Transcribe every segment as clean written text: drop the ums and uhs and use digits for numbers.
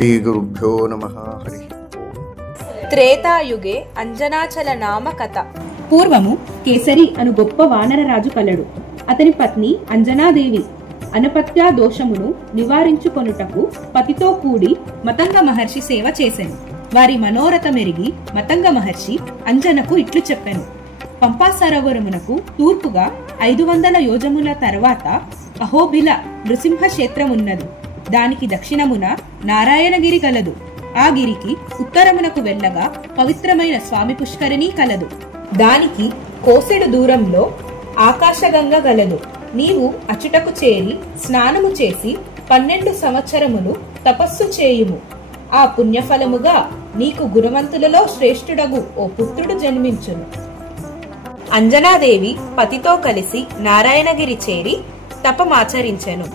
శ్రీగురుభ్యో నమః. హరి త్రేతాయుగే అంజనాచల నామ కథ. పూర్వము కేసరి అను గొప్ప వానరరాజు కలడు. అతని పత్ని అంజనాదేవి అనపత్యా దోషమును నివారించుకొనుటకు పతితో కూడి మతంగ మహర్షి సేవ చేసెను. వారి మనోరథమెరిగి మతంగ మహర్షి అంజనకు ఇట్లు చెప్పెను: పంపా సరోవరమునకు తూర్పుగా 500 యోజముల తర్వాత అహోబిల నృసింహ క్షేత్రమున్నది. దానికి దక్షిణమున నారాయణగిరి గలదు. ఆ గిరికి ఉత్తరమునకు వెళ్ళగా పవిత్రమైన స్వామి పుష్కరిణి కలదు. దానికి కోసెడు దూరంలో ఆకాశగంగ గలదు. నీవు అచుటకు చేరి స్నానము చేసి 12 సంవత్సరములు తపస్సు చేయుము. ఆ పుణ్యఫలముగా నీకు గుణవంతులలో శ్రేష్ఠుడగు ఓ పుత్రుడు జన్మించును. అంజనాదేవి పతితో కలిసి నారాయణగిరి చేరి తపమాచరించెను.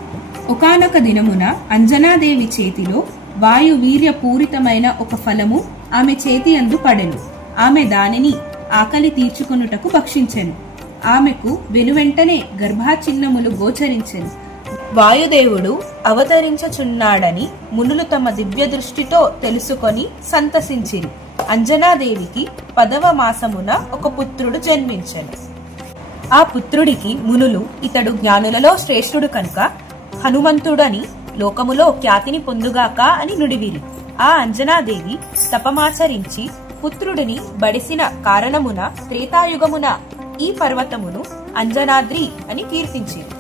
ఒకానొక దినమున అంజనాదేవి చేతిలో వాయువీర్య పూరితమైన ఒక ఫలము ఆమె చేతి అందు పడెను. ఆమె దానిని ఆకలి తీర్చుకొనుటకు భక్షించెను. ఆమెకు వెనువెంటనే గర్భాచిహ్నములు గోచరించెను. వాయుదేవుడు అవతరించుచున్నాడని మునులు తమ దివ్య దృష్టితో తెలుసుకొని సంతసించిరి. అంజనాదేవికి 10వ మాసమున ఒక పుత్రుడు జన్మించెను. ఆ పుత్రుడికి మునులు ఇతడు జ్ఞానులలో శ్రేష్ఠుడు కనుక హనుమంతుడని లోకములో ఖ్యాతిని పొందుగాక అని నుడివిరి. ఆ అంజనాదేవి తపమాచరించి పుత్రుడిని బడిసిన కారణమున త్రేతాయుగమున ఈ పర్వతమును అంజనాద్రి అని కీర్తించింది.